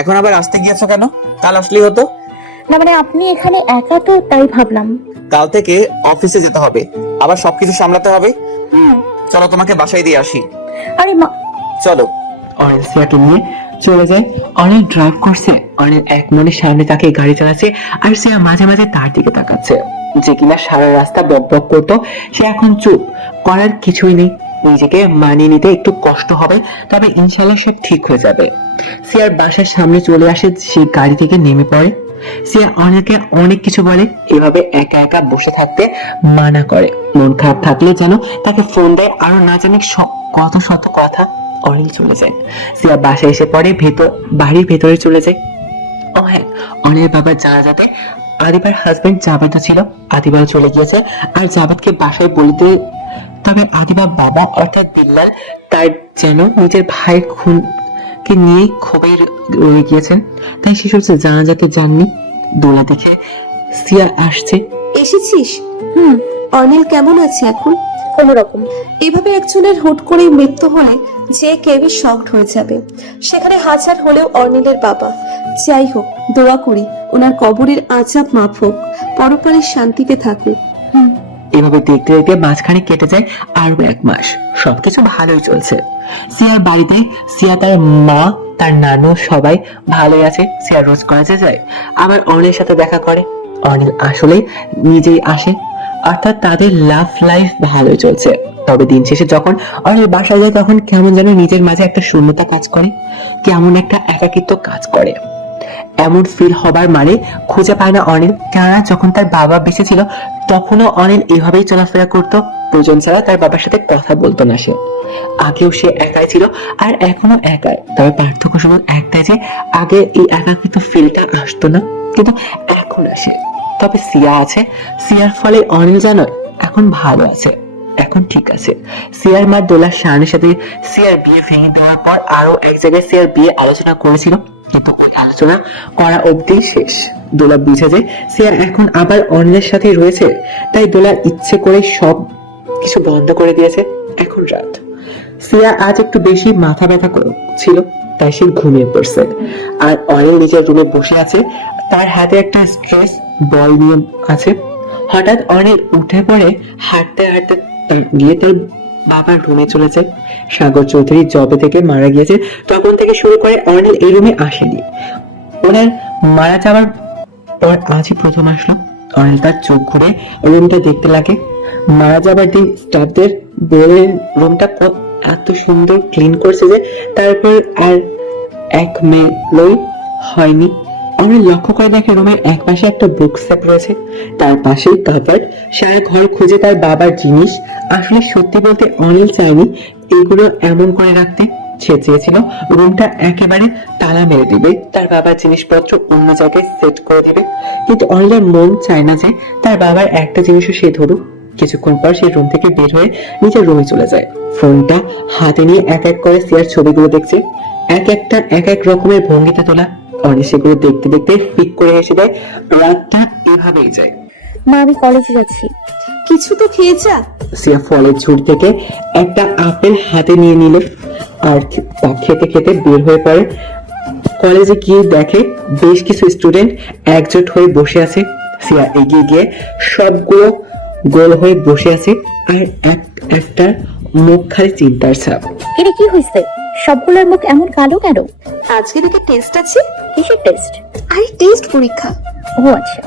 এখন আবার আসতে গিয়েছো কেন? কাল আসলেই হতো। না মানে আপনি এখানে একা তো তাই ভাবলাম। কাল থেকে অফিসে যেতে হবে, আবার সবকিছু সামলাতে হবে। হুম। চলো তোমাকে বাসায় দিয়ে আসি। আরে মা, চলো। অনিল সিয়াকে নিয়ে চলে যায়। অনিল ড্রাইভ করছে, অনিল এক মনে সামনে তাকে গাড়ি চালাচ্ছে, আর সিয়া মাঝে মাঝে তার দিকে তাকাচ্ছে। যে কিনা সারা রাস্তা বক বক করতো, সে এখন চুপ, করার কিছুই নেই। নিজেকে মানিয়ে নিতে একটু কষ্ট হবে, তবে ইনশাল্লাহ সব ঠিক হয়ে যাবে। সিয়ার বাসার সামনে চলে আসে, সে গাড়ি থেকে নেমে পড়ে। সিয়া অনিলকে অনেক কিছু বলে, এভাবে একা একা বসে থাকতে মানা করে। মন খারাপ থাকলে যেন তাকে ফোন দেয়, আরো না জানি কত শত কথা। অনিল চলে যায়। সিয়া বাসায় এসে পড়ে, বাড়ির ভেতরে চলে যায়। ও হ্যাঁ, অনিলের বাবার জানাজাতে আদিবার হাজবেন্ড জাবেদও ছিল। আদিবাও চলে গিয়েছে, আর জাবেদকে বাসায় বলতে, তবে আদিবার বাবা অর্থাৎ বিল্লাল তার যেন নিজের ভাইয়ের খুনকে নিয়ে খুবই রয়ে গিয়েছেন, তাই সে সবচেয়ে জানাজাতে যাননি। দোলা দেখে সিয়া আসছে। এসেছিস? হুম, অনিল কেমন আছে এখন? কোনো রকম। এভাবে একজনের হুট করেই মৃত্যু হলে যে কেউই শকড হয়ে যাবে, সেখানে হাজার হলেও অনিলের বাবা। যাই হোক, দোয়া করি ওনার কবরের আযাব মাফ হোক, পরপারে শান্তিতে থাকুক। হুম। এভাবে দেখতে দেখতে মাঝখানে কেটে যায় আরো 1 মাস। সবকিছু ভালোই চলছে সিয়ার বাড়িতে। সিয়া, তার মা, তার নানু সবাই ভালোই আছে। সিয়া রোজ কলেজে যায়, আবার অনিলের সাথে দেখা করে। অনিল আসলে নিজেই আসে, অর্থাৎ তাদের লাভ লাইফ ভালোই চলছে। তবে দিন শেষে যখন অনিল বাসায় যায়, তখন কেমন যেন নিজের মাঝে একটা শূন্যতা কাজ করে, কেমন একটা একাকিত্ব কাজ করে। এমন ফিল হবার মানে খুঁজে পায় না অনিল। কেননা যখন তার বাবা বেঁচে ছিল, তখনও অনিল এভাবেই চলাফেরা করতো, প্রয়োজন ছাড়া তার বাবার সাথে কথা বলতো না সে। আগেও সে একাই ছিল, আর এখনো একাই। তবে পার্থক্য শুধু একটাই যে আগে এই একাকিত্ব ফিলটা আসতো না, কিন্তু এখন আসে। তবে সিয়া আছে, সিয়ার ফলে অনিল জানো এখন ভালো আছে, এখন ঠিক আছে। সিয়ার মা দোলা শাহানের সাথে সিয়ার বিয়ে ভেঙে দেওয়ার পর আরো এক জায়গায় সিয়ার বিয়ে আলোচনা করেছিল, কিন্তু ওই আলোচনা করা অবধি শেষ। দোলা বুঝে যায় সিয়া এখন আবার অনিলের সাথে রয়েছে, তাই দোলা ইচ্ছে করে সব কিছু বন্ধ করে দিয়েছে। এখন রাত, সিয়া আজ একটু বেশি মাথা ব্যথা ছিল, তাই সে ঘুমিয়ে পড়ছে। আর অনিল নিজের রুমে বসে আছে, তার হাতে একটা স্ট্রেস বল নিয়ে আছে। হঠাৎ অনিল উঠে পড়ে, হাঁটতে হাঁটতে গিয়ে তার বাবার রুমে চলে যায়। সাগর চৌধুরী জবে থেকে মারা গিয়েছে, তখন থেকে শুরু করে অনিল এই রুমে আসেনি। ওনার মারা যাওয়ার পর আজই প্রথম আসলো। অনিল তার চোখ ঘুরে রুমটা দেখতে লাগে। মারা যাবার দিন স্টাফদের বলে রুমটা এত সুন্দর ক্লিন করছে যে তারপর আর এক মেলই হয়নি। অনিল লক্ষ্য করে দেখে রুমের এক পাশে একটা বুক সেট রয়েছে, তার পাশেই কাভার্ড। সারা ঘর খুঁজে তার বাবার জিনিস। আসলে সত্যি বলতে অনিল চায়নি এগুলো এমন করে রাখতে। সে চেয়েছিল রুমটা একেবারে তালা মেরে দিবে, তার বাবার জিনিসপত্র অন্য জায়গায় সেট করে দিবে। কিন্তু অনিলের মন চায় না যে তার বাবার একটা জিনিসও সে ধরুক। কিছুক্ষণ পর সে রুম থেকে বের হয়ে নিজের রুমে চলে যায়। ফোনটা হাতে নিয়ে এক এক করে সিয়ার ছবিগুলো দেখছে, এক এক রকমের ভঙ্গিতে তোলা। অনিল সেগুলো দেখতে দেখতে ফিক করে এসে দেয়। রাতটা এভাবেই যায়। মা, আমি কলেজে যাচ্ছি। কিছু তো খেয়ে যা। সিয়া ফলের ঝুড়ি থেকে একটা আপেল হাতে নিয়ে নিল, আর তা খেতে খেতে বের হয়ে পড়ে। কলেজে গিয়ে দেখে বেশ কিছু স্টুডেন্ট একজোট হয়ে বসে আছে। সিয়া এগিয়ে গিয়ে সবগুলো গোল হয়ে বসে আছে, আর একটা মুখ খালি চিন্তার ছাপ। এটা কি হয়েছে? সবগুলোর মুখ এমন কালো কেন? আজকে থেকে টেস্ট আছে। কিসের টেস্ট? আরে টেস্ট পরীক্ষা। ও আচ্ছা,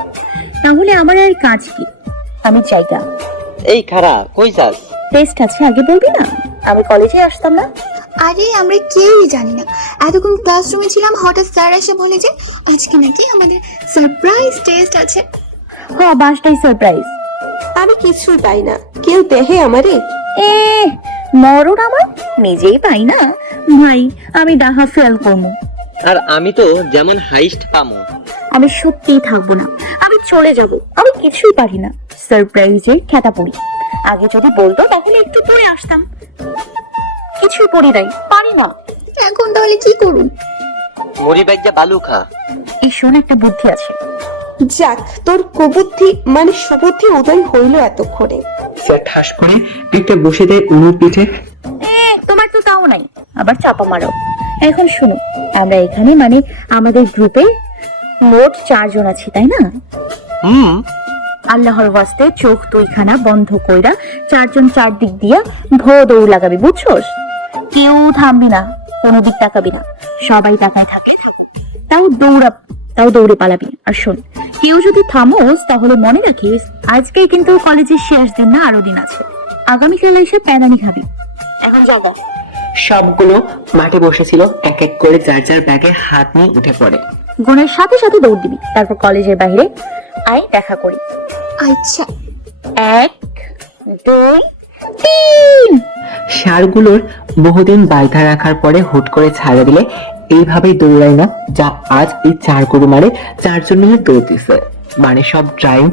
তাহলে আমার আর কাজ কি? আমি জায়গা এই খারা কই যাস? টেস্ট আছে, আগে বলবি না? আমি কলেজে আসতাম না। আরে আমরা কেউই জানি না, এতক্ষণ ক্লাসরুমে ছিলাম, হঠাৎ স্যার এসে বলে যে আজকে নাকি আমাদের সারপ্রাইজ টেস্ট আছে। হ্যাঁ, বাসটাই সারপ্রাইজ। আমি কিছুই পাই না, কেউ দেখে আমারে। এ মরণ আমার, নিজেই পাই না ভাই, আমি ডাহা ফেল করবো। আর আমি তো যেমন হাইস্ট পামু। আমি সত্যিই থাকবো না, আমি চলে যাব। আমি কিছুই পারি না, সারপ্রাইজে খেতা পড়ি। আগে যদি বলতো তাহলে একটু পরে আসতাম। কিছুই পড়ি নাই, পারি না। এখন তাহলে কি করুন? মরি বাইজা বালু খা। এই শোন, একটা বুদ্ধি আছে। যাক, তোর কুবুদ্ধি মানে সুবুদ্ধি উদয় হইল এতক্ষণে। সিয়া ঠাস করে একটা বসে দেয় অনুর পিঠে। তোমার তো তাও নাই, আবার চাপা মারো। এখন শুনো, আমরা এখানে মানে আমাদের গ্রুপে মোট 4 জন আছি, তাই না? আল্লাহর ওয়াস্তে চোখ দুইখানা বন্ধ কইরা 4 জন 4 দিক দিয়া দৌড় লাগাবি, বুঝছস? কেউ থামবি না, কোনো দিক তাকাবি না, সবাই তাকায় থাকে, তাও দৌড়ে পালাবি। আর শোন, কেউ যদি থামোস তাহলে মনে রাখিস আজকে কিন্তু কলেজের শেষ দিন না, আরো দিন আছে। আগামীকাল এসে প্যানানি খাবি। এখন জাগা। সবগুলো মাঠে বসেছিল, এক এক করে যার যার ব্যাগে হাত নিয়ে উঠে পড়ে। গুণের সাথে সাথে দৌড় দিবি, তারপর কলেজের বাইরে আয়, দেখা করি। আচ্ছা 1 2 3। ষাঁড়গুলোর বহুদিন বাইধা রাখার পরে হুট করে ছাড়া দিলে এইভাবেই দৌড়ায় না, যা আজ এই 4 গরু মারে 4 জন মিলে দৌড় দিছে। মানে সব ড্রাইভ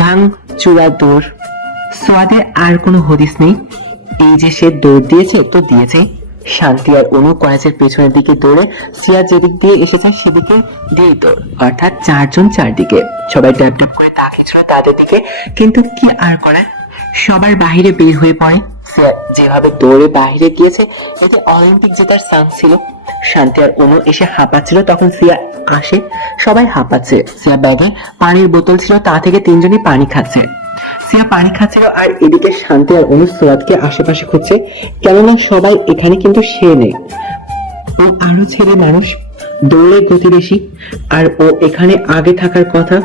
ভাঙ চূড়া দৌড়। সোয়াদের আর কোনো হদিস নেই, এই যে সে দৌড় দিয়েছে তো দিয়েছে। শান্তি আর অনু কলেজের পেছনের দিকে দৌড়ে, সিয়া যেদিক দিয়ে এসেছে সেদিকে দিয়ে দৌড়, অর্থাৎ 4 জন 4 দিকে। সবাই ট্যাপ ট্যাপ করে তাকিয়েছিল তাদের দিকে, কিন্তু কি আর করার, সবার বাহিরে বের হয়ে পড়ে। সিয়া যেভাবে দৌড়ে বাহিরে গিয়েছে এতে অলিম্পিক জেতার চান্স ছিল। শান্তি আর অনু এসে হাঁপাচ্ছিল, তখন সিয়া আসে, সবাই হাঁপাচ্ছে। সিয়া ব্যাগে পানির বোতল ছিল, তা থেকে 3 জনই পানি খাচ্ছে। সিয়া পানি খাচ্ছিল আর এদিকে শান্তি আর অনু সোয়াদকে আশেপাশে খুঁজছে, কেননা সবাই এখানে কিন্তু সে নেই। ও আরো ছেলে মানুষ, দৌড়ের গতি বেশি, আর ও এখানে আগে থাকার কথা।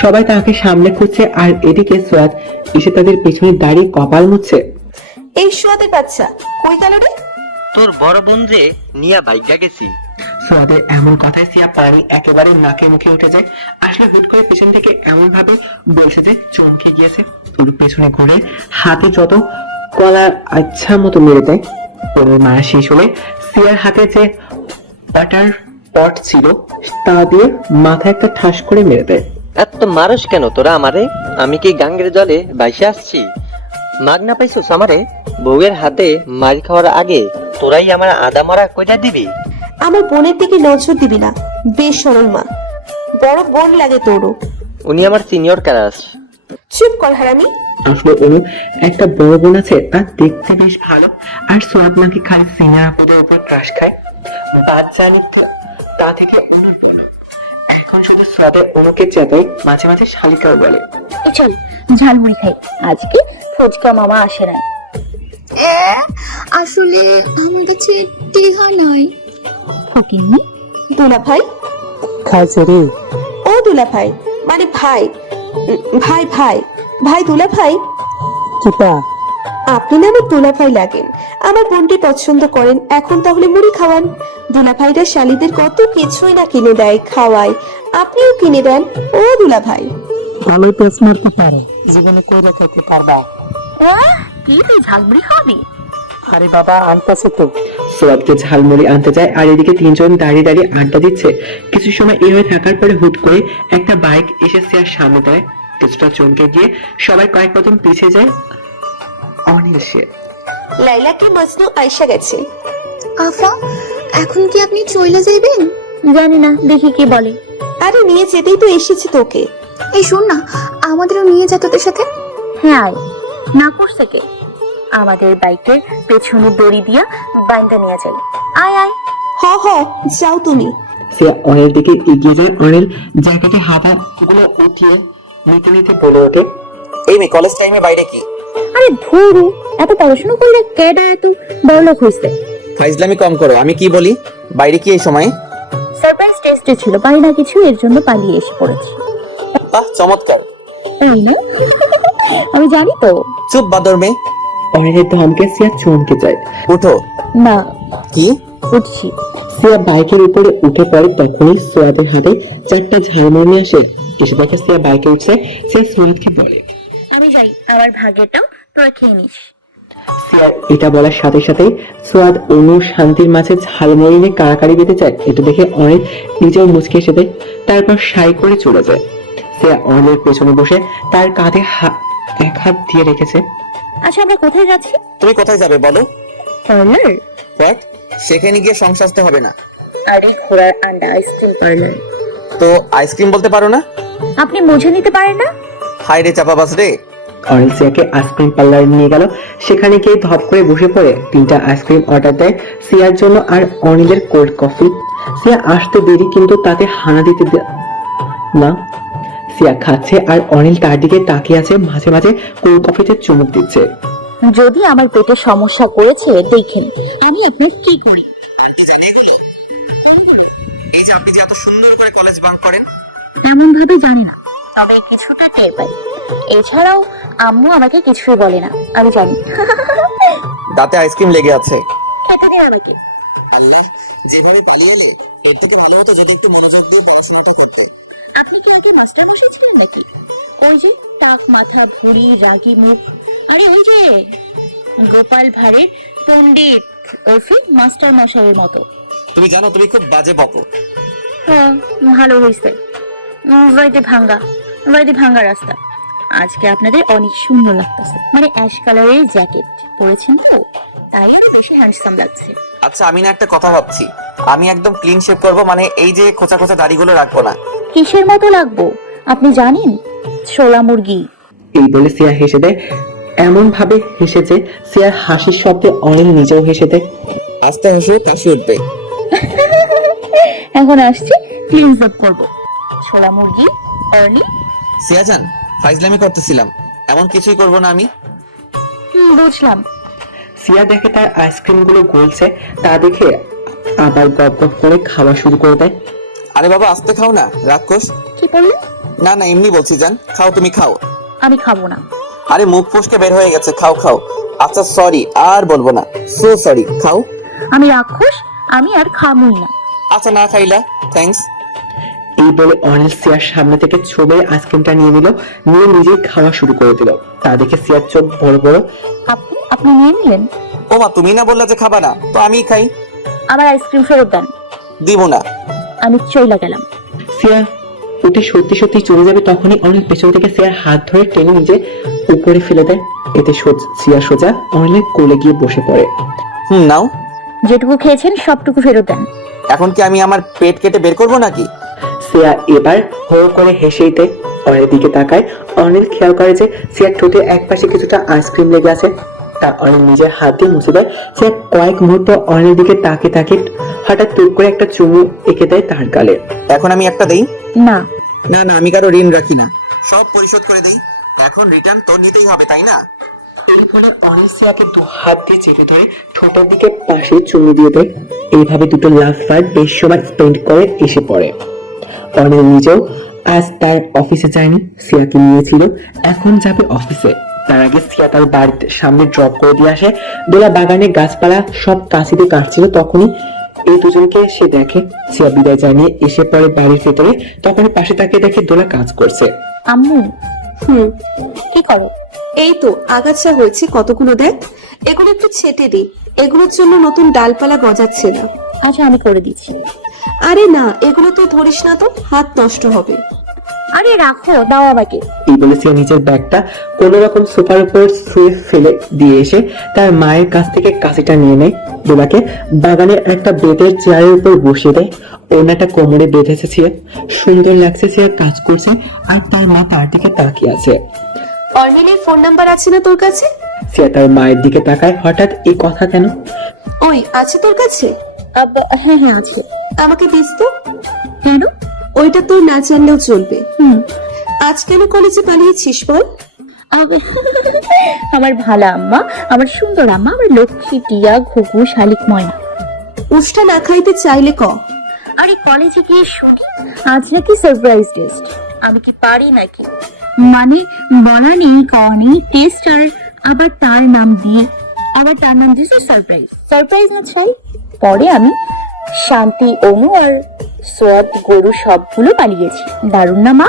সবাই তাকে সামনে খুঁজছে আর এদিকে সোয়াদ এসে তাদের পেছনে দাঁড়িয়ে কপাল মুছছে। এই সোয়াদের বাচ্চা কই গেল রে? তোর বড় বোন রে নিয়া বাইগা গেছি। সোয়াদের এমন কথায় সিয়া পানি একেবারে নাকে মুখে উঠে যায়। আসলে হুট করে পেছন থেকে এমন ভাবে বলছে যে চমকে গিয়েছে। ওর পেছনে ঘুরে হাতে যত কলা আচ্ছা মতো মেরে দেয়। ওর মারা শেষ হলে সিয়ার হাতে যে বাটার পট ছিল তা দিয়ে মাথায় একটা ঠাস করে মেরে দেয়। এত মারস কেন তোরা আমারে? আমি কি গাঙ্গের জলে ভাইসে আসছি? মাগ না পাইছস আমারে? বউয়ের হাতে মার খাওয়ার আগে তোরাই আমার আদা মারা কইরা দিবি? আমার বোনের দিকে নজর দিবি না, বেশ সরল মা, বড় বোন লাগে তোরও। উনি আমার সিনিয়র ক্লাস। চুপ কর হারামি। আসলে অনু একটা বড় বোন আছে, তার দেখতে বেশ ভালো, আর সোয়াদ নাকি খালি সিনিয়র আপুদের উপর ক্রাশ খায়। বাচ্চা তা থেকে অনুর বলল, এখন শুধু সোয়াদের অনুকে চেতাই, মাঝে মাঝে শালিকাও বলে। চল ঝালমুড়ি খাই, আজকে ফুচকা মামা আসে না। আসলে আমার কাছে টেহা নাই। ফকিন্নি। দুলা ভাই, খাইছে রে? ও দুলা ভাই, মানে ভাই, ভাই ভাই ভাই দুলা ভাই। কিপা আপনি না আমার দুলা ভাই লাগেন, আমার বোনটি পছন্দ করেন, এখন তাহলে মুড়ি খাওয়ান। দুলা ভাইরা শালিদের কত কিছুই না কিনে দেয়, খাওয়ায়, আপনিও কিনে দেন। ও দুলা ভাই, ভালোই পেস মারতে পারো, জীবনে কইরা খেতে পারবা? কি তুই ঝালমুড়ি খাবি? আরে বাবা আনতেছে তো। সোয়াদকে ঝালমুড়ি আনতে যায় আর এদিকে 3 জন দাঁড়িয়ে দাঁড়িয়ে আড্ডা দিচ্ছে। কিছু সময় এইভাবে থাকার পরে হুট করে একটা বাইক এসে সিয়ার সামনে দেয়। কিছুটা চমকে গিয়ে সবাই কয়েক কদম পিছিয়ে যায়। অনিল সে লাইলাকে মজনু আয়শা গেছে। আফা, এখন কি আপনি চইলা যাইবেন? জানি না, দেখি কি বলে। আরে নিয়ে যেতেই তো এসেছি তোকে। এই শোন না, আমাদেরও নিয়ে যা তোদের সাথে। হ্যাঁ আয়, না করছে কে? আমাদের বাইকের পেছনে দড়ি দিয়া বাইন্দা নিয়ে যাই। আয় আয়। হ হ, যাও তুমি। সিয়া অনিলের দিকে এগিয়ে যায়। অনিল জ্যাকেটে হাতা গুলো উঠিয়ে নিতে নিতে বলে ওঠে, এই মেয়ে কলেজ টাইমে বাইরে কি? আরে ধুরু, এত পড়াশোনা করলে কেডা এত বড়লোক হইছে? ফাইজলামি কম করো, আমি কি বলি? বাইরে কি এই সময়? সারপ্রাইজ টেস্টে ছিল, পারি না কিছু, এর জন্য পালিয়ে এসে পড়েছি। বাহ, চমৎকার। এই না, আমি জানি তো। চুপ বাদর মেয়ে। অনিলের ধমকে সিয়া চমকে যায়। উঠো। না, কি? উঠছি। সিয়া বাইকের উপরে উঠে পড়ে, তখনই সোয়াদের হাতে 4টা ঝালমুড়ি আসে। এসে দেখে সিয়া বাইকে উঠছে। সে সোয়াদকে বলে, আমি যাই, আমার ভাগেরটাও তোরা খেয়ে নিস। সিয়ার এটা বলার সাথে সাথেই সোয়াদ অনু শান্তির মাঝে ঝালমুড়ি নিয়ে কাড়াকাড়ি বেঁধে যায়। এটা দেখে অনিল নিজেও মুচকে এসে দেয়, তারপর সাই করে চলে যায়। সিয়া অনিলের পেছনে বসে তার কাঁধে এক হাত দিয়ে রেখেছে। আচ্ছা, আমরা কোথায় যাচ্ছি? তুমি কোথায় যাবে বলো? পার্লার। হোয়াট? সেখানে গিয়ে সংসারতে হবে না। আরে ঘোড়ার আন্ডা, আইসক্রিম পার্লার। তো আইসক্রিম বলতে পারো না? আপনি মুঝে নিতে পারেন না? হাই রে চাপাবাজ রে, অনিল সিয়াকে আইসক্রিম পার্লারে নিয়ে গেল। সেখানে গিয়ে ধপ করে বসে পড়ে 3টা আইসক্রিম অর্ডার দেয় সিয়ার জন্য আর অনিলের কোল্ড কফি। সিয়া আসতে দেরি, কিন্তু তাতে হানা দিতে না। সিয়া খাচ্ছে আর অনিল তার দিকে তাকিয়ে আছে, মাঝে মাঝে কোল্ড কফিতে চুমুক দিচ্ছে। যদি আমার পেটে সমস্যা করেছে দেখেন আমি আপনার কি করি। আন্টি জানি এগুলো? এই যে আপনি যে এত সুন্দর করে কলেজ বাঙ্ক করেন। এমন ভাবে জানি না, তবে কিছুটা টের পাই। এছাড়াও আম্মু আমাকে কিছুই বলে না, আমি জানি। দাঁতে আইসক্রিম লেগে আছে। খেতে দে আমাকে। আল্লাহ, যেভাবে পালিয়ে এলে এর থেকে ভালো হতো যদি একটু মনোযোগ দিয়ে পড়াশোনাটা করতে। আপনি কি আগে মাস্টার মশাই ছিলেন নাকি? ওই যে টাক মাথা, ভুঁড়ি, রাগী মুখ। আরে ওই যে গোপাল ভাঁড়ের পণ্ডিত ওরফে মাস্টার মশাইয়ের মতো। তুমি জানো তুমি খুব বাজে বকো। হ্যাঁ, ভালো হয়েছে। বাড়িতে ভাঙ্গা রাস্তা। আজকে আপনাদের অনেক সুন্দর লাগতেছে, মানে অ্যাশ কালারের জ্যাকেট পরেছেন তো, তাই আরো বেশি হ্যান্ডসাম লাগছে। আচ্ছা, আমি না একটা কথা ভাবছি, আমি একদম ক্লিন শেভ করব, মানে এই যে খোঁচা খোঁচা দাড়িগুলো রাখবো না। কিসের মতো লাগবো আপনি জানেন? ছোলা মুরগি। এই বলে সিয়া হেসে দেয়, এমন ভাবে হেসে যে সিয়ার হাসির শব্দে অনিল নিজেও হেসে দেয়। আস্তে হাসো, কাশি উঠবে। এখন আসছে ক্লিনস আপ করবো। ছোলা মুরগি অর্নি। সিয়াজান, ফাইজলামি করতেছিলাম, এমন কিছুই করব না আমি। বুঝলাম। সিয়া দেখে তার আইসক্রিম গুলো গলছে, তা দেখে আবার গপ গপ করে খাওয়া শুরু করে দেয়। আরে বাবা, আস্তে খাও না, রাক্ষস। কি বললেন? না না, এমনি বলছি জান, খাও, তুমি খাও। আমি খাবো না। আরে মুখ ফসকে বের হয়ে গেছে, খাও খাও। আচ্ছা সরি, আর বলবো না, সো সরি, খাও। আমি রাক্ষস, আমি আর খামুই না। আচ্ছা না খাইলা, থ্যাঙ্কস। এই বলে অনিল সিয়ার সামনে থেকে ছবে আইসক্রিমটা নিয়ে নিল, নিয়ে নিজেই খাওয়া শুরু করে দিল। তা দেখে সিয়ার চোখ বড় বড়। আপনি নিয়ে নিলেন? ও মা, তুমি না বললা যে খাবা না, তো আমিই খাই। আমার আইসক্রিম ফেরত দেন। দিব না। আমি চইলা গেলাম। সিয়া উঠে সত্যি সত্যি চলে যাবে, তখনই অনিল পেছন থেকে সিয়ার হাত ধরে টেনে নিজে উপরে ফেলে দেয়। এতে সিয়া সোজা অনিলের কোলে গিয়ে বসে পড়ে। নাও। যেটুকু খেয়েছেন সবটুকু ফেরত দেন। এখন কি আমি আমার পেট কেটে বের করবো নাকি? সিয়া এবার হো করে হেসেই দেয়। অনিলের দিকে তাকায়। অনিল খেয়াল করে যে সিয়ার ঠোঁটে একপাশে কিছুটা আইসক্রিম লেগে আছে, তা অনিল নিজের হাত দিয়ে মুছে দেয়। সিয়া কয়েক মুহূর্ত অনিলের দিকে তাকে হঠাৎ টুক করে একটা চুমু এঁকে দেয় তার গালে। এখন আমি একটা দেই? না না না, আমি কারো ঋণ রাখি না, সব পরিশোধ করে দেই। এখন রিটার্ন তো নিতেই হবে, তাই না? এই বলে অনিল সিয়াকে 2 হাত দিয়ে চেপে ধরে ঠোঁটের দিকে পাশে চুমু দিয়ে দেয়। এইভাবে দুটো লাভ ফাইট বেশ সময় স্পেন্ড করে এসে পড়ে। অনিল নিজেও আজ তার অফিসে যায়নি, সিয়াকে নিয়েছিল, এখন যাবে অফিসে। তার আগে সিয়া তার বাড়িতে সামনে ড্রপ করে দিয়ে আসে। দোলা বাগানে গাছপালা সব কাশিতে কাটছিল, তখনই এই দুজনকে সে দেখে। সিয়া বিদায় জানিয়ে এসে পড়ে বাড়ির ভেতরে, তখন পাশে তাকে দেখে দোলা কাজ করছে। আম্মু কি করো? এই তো আগাছা হয়েছে কতগুলো, দেখ। এগুলো একটু ছেটে দিই, এগুলোর জন্য নতুন ডালপালা গজাচ্ছে না। আচ্ছা আমি করে দিচ্ছি। আরে না, এগুলো তো ধরিস না, তো হাত নষ্ট হবে। আরে রাখো, দাও আমাকে। এই বলে সিয়া নিজের ব্যাগটা কোন রকম সোফার উপর শুয়ে ফেলে দিয়ে এসে তার মায়ের কাছ থেকে কাঁচিটা নিয়ে নেয়। দোলাকে বাগানের একটা বেতের চেয়ারের উপর বসিয়ে দেয়। ওনাটা কোমরে বেঁধেছে সিয়া, সুন্দর লাগছে। সিয়া কাজ করছে আর তার মা তার দিকে তাকিয়ে আছে। অর্নিলের ফোন নাম্বার আছে না তোর কাছে? সিয়া তার মায়ের দিকে তাকায়। হঠাৎ এই কথা কেন? ওই আছে তোর কাছে? হ্যাঁ হ্যাঁ আছে। আমাকে দিস তো। কেন? ওইটা তোর না জানলেও চলবে। আজ কেন কলেজে পালিয়েছিস বল? আমার ভালো আম্মা, আমার সুন্দর আম্মা, আমার লক্ষ্মী টিয়া ঘুঘু শালিক ময়না। উষ্টা না খাইতে চাইলে ক। আরে কলেজে গিয়ে শুনি আজ নাকি সারপ্রাইজ টেস্ট। আমি কি পারি নাকি? মানে বলা নেই কওয়া নেই, টেস্ট আর আবার তার নাম দিয়েছে সারপ্রাইজ না চাই। পরে আমি শান্তি, অনু আর সোয়াদ গরু সবগুলো পালিয়েছি। দারুণ না মা?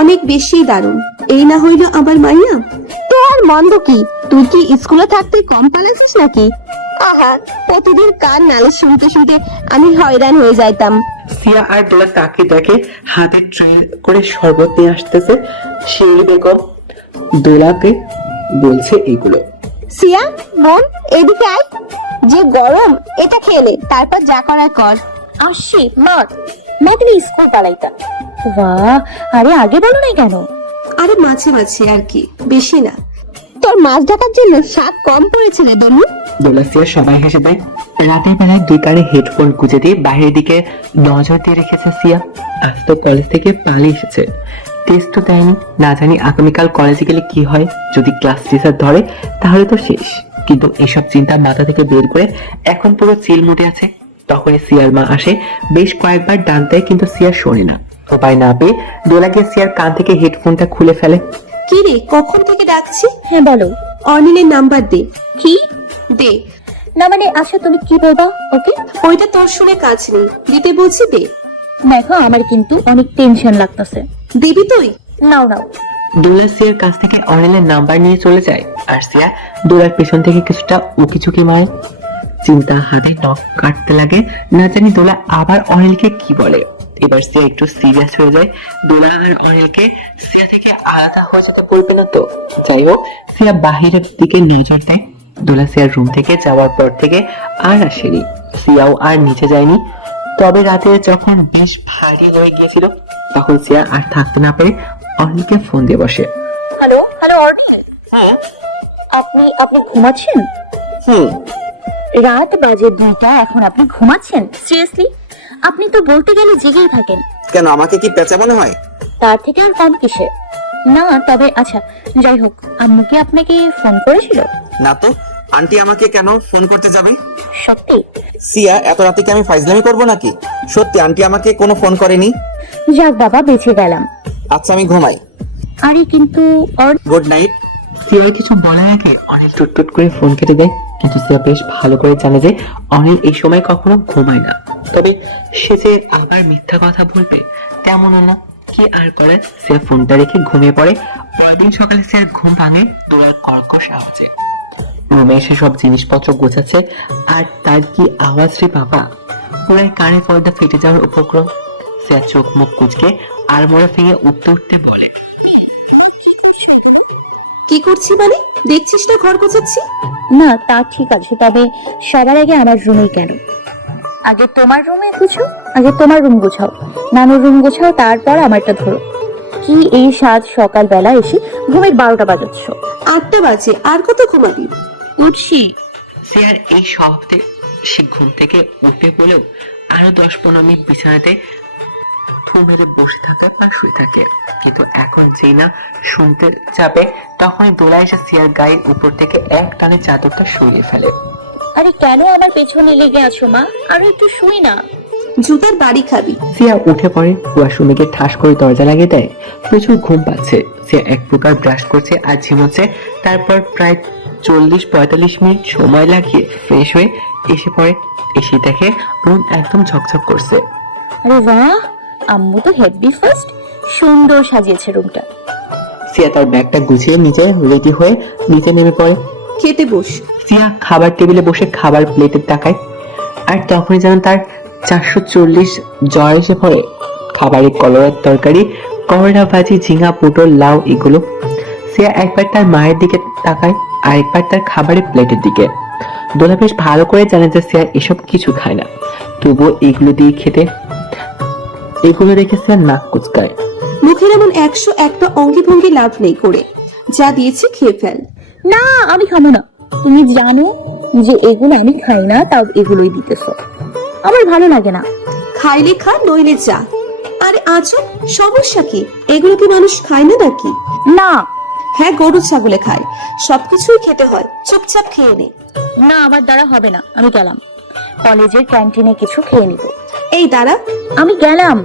অনেক বেশি দারুণ। এই না হইল আবার মাইয়া। তো আর মন্দ কি? তুই কি স্কুলে থাকতে কম পালাছিস নাকি? আহা, প্রতিদিন কার নালিশ শুনতে শুনতে আমি হয়রান হয়ে যাইতাম। সিয়া আর দোলা তাকে দেখে হাতে ট্রে করে শরবত নিয়ে আসতেছে। শিউলি বেগম দোলাকে বলছে এগুলো। সিয়া বোন, এদিকে আয়, যে গরম এটা খেয়ে নে, তারপর যা করার কর। আসছি মা, তুমি স্কুল পালাইতা। বাহ, আরে আগে বলো নাই কেন? আরে মাঝে মাঝে আর কি, বেশি না। তোর মাছ ঢাকার জন্য শাক কম পড়েছে রে দলু। দোলা সিয়া সবাই হেসে দেয়। রাতের বেলায় দুই কানে হেডফোন গুঁজে দিয়ে বাইরের দিকে নজর দিয়ে রেখেছে সিয়া। আজ তো কলেজ থেকে পালিয়ে এসেছে, টেস্ট তো দেয়নি। না জানি আগামীকাল কলেজে গেলে কি হয়, যদি ক্লাস টিচার ধরে তাহলে তো শেষ। কিন্তু এসব চিন্তা মাথা থেকে বের করে এখন পুরো চিল মুডে আছে। তখনই সিয়ার মা আসে, বেশ কয়েকবার ডাক দেয় কিন্তু সিয়া শোনে না। উপায় না পেয়ে দোলা গিয়ে সিয়ার কান থেকে হেডফোনটা খুলে ফেলে। কি রে, কখন থেকে ডাকছি? হ্যাঁ বলো। অর্নিলের নাম্বার দে। কি? দে। না মানে আচ্ছা তুমি কি বলবা ওকে? ওইটা তোর শুনে কাজ নেই, দিতে বলছি দে। দেখো আমার কিন্তু অনেক টেনশন লাগতেছে। দিবি তুই? নাও নাও। দোলা সিয়ার কাছ থেকে অনিলের নাম্বার নিয়ে চলে যায় আর সিয়া দোলার পেছন থেকে কিছুটা উকিঝুঁকি মারে। চিন্তা হাতে নখ কাটতে লাগে, না জানি দোলা আবার অনিলকে কি বলে। এবার সিয়া একটু সিরিয়াস হয়ে যায়। দোলা আর অনিলকে সিয়া থেকে আলাদা হয়ে যেতে বলবে না তো। যাই হোক, সিয়া বাহিরের দিকে নজর দেয়। দোলা সিয়ার রুম থেকে যাওয়ার পর থেকে আর আসেনি। সিয়াও আর নিচে যায়নি। তবে রাতে যখন বেশ ভারী হয়ে গিয়েছিল তখন সিয়া আর থাকতে না পেরে অনিলকে ফোন দিয়ে বসে। Hello hello Arnil. হ্যাঁ। আপনি ঘুমাচ্ছেন? হুম। রাত বাজে 2টা, এখন আপনি ঘুমাচ্ছেন? সিরিয়াসলি? আপনি তো বলতে গেলে জেগেই থাকেন। কেন, আমাকে কি পেঁচা মনে হয়? তার থেকে আর কম কিসে? না তবে আচ্ছা যাই হোক, আম্মু কি আপনাকে ফোন করেছিল? না তো, আন্টি আমাকে কেন ফোন করতে যাবে? সত্যি? সিয়া, এত রাতে কি আমি ফাইজলামি করবো নাকি? সত্যি আন্টি আমাকে কোনো ফোন করেনি। যাক বাবা, বেঁচে গেলাম। আচ্ছা আমি ঘুমাই। আরে কিন্তু গুড নাইট। সিয়া কিছু বলার আগে অনিল টুটটুট করে ফোন কেটে দেয়। কিন্তু সিয়া বেশ ভালো করে জানে যে অনিল এই সময় কখনো ঘুমায় না। তবে সে যে আবার মিথ্যা কথা বলবে তেমনও না। কি আর করে, সিয়া ফোনটা রেখে ঘুমিয়ে পড়ে। পরদিন সকালে সিয়ার ঘুম ভাঙে দোলার কর্কশ আওয়াজে। রুমে এসে সব জিনিসপত্র গোছাচ্ছে আর তার কি আওয়াজ রে বাবা! পুরাই কানে পর্দা ফেটে যাওয়ার উপক্রম। সিয়া চোখ মুখ কুচকে আর মোড়া ভেঙে উঠতে উঠতে বলে, কি করছি মানে? দেখছিস না ঘর গোছাচ্ছি? না তা ঠিক আছে, তবে সবার আগে আমার রুমে কেন? আগে তোমার রুমে গুছাও, আগে তোমার রুম গোছাও, নানুর রুম গোছাও, তারপর আমারটা ধরো। কি এই সাত সকালবেলা এসে ঘুমের 12টা বাজাচ্ছ? 8টা বাজে, আর কত ঘুমাবি? উঠছি। সিয়ার এই শব্দে সে ঘুম থেকে উঠে বলেও আরো 10-15 মিনিট বিছানাতে থু মেরে বসে থাকে বা শুয়ে থাকে। কিন্তু এখন যেই না শুনতে যাবে তখনই দোলা এসে সিয়ার গায়ের উপর থেকে এক টানে চাদরটা সরিয়ে ফেলে। আরে কেন আমার পেছনে লেগে আছো মা? আরো একটু শুই না। জুতার বাড়ি খাবি। সিয়া উঠে পড়ে, ওয়াশরুমে গিয়ে ঠাস করে দরজা লাগিয়ে দেয়। প্রচুর ঘুম পাচ্ছে। সিয়া এক প্রকার ব্রাশ করছে আর ঝিমোচ্ছে। তারপর প্রায় 40-45 মিনিট সময় লাগিয়ে ফ্রেশ হয়ে এসে পড়ে। এসে দেখে রুম একদম ঝকঝক করছে। আরে বাহ, আম্মু তো হেভি ফার্স্ট, সুন্দর সাজিয়েছে রুমটা। সিয়া তার ব্যাগটা গুছিয়ে নিচে রেডি হয়ে নিচে নেমে পড়ে। খেতে বস। সিয়া খাবার টেবিলে বসে খাবার প্লেটে তাকায় আর তখনই যেন তার 440 জ্বর এসে পড়ে। খাবারে কলরার তরকারি, করলা ভাজি, ঝিঙা, পটল, লাউ এগুলো। সিয়া একবার তার মায়ের দিকে তাকায় আর একবার তার খাবারের প্লেটের দিকে। দোলা বেশ ভালো করে জানে যে সিয়া এসব কিছু খায় না, তবুও এগুলো দিয়ে খেতে। এগুলো দেখে সিয়া নাক কুচকায়। মুখের এমন 101টা অঙ্গি ভঙ্গি লাভ নেই করে, যা দিয়েছি খেয়ে ফেল। না আমি খাবো না। তুমি জানো যে এগুলো আমি খাই না, তাও এগুলোই দিতেছো। আমার ভালো লাগে না। খাইলে খা, নইলে যা। আরে আছো, সমস্যা কি? এগুলো কি মানুষ খায় না নাকি? না হ্যাঁ, গরু ছাগলে খায়, সবকিছুই খেতে হয়। চুপচাপ খেয়ে নে। না আমার দ্বারা হবে না, আমি গেলাম। কলেজের ক্যান্টিনে কিছু খেয়ে নিব। এই দাঁড়া। আমি গেলাম।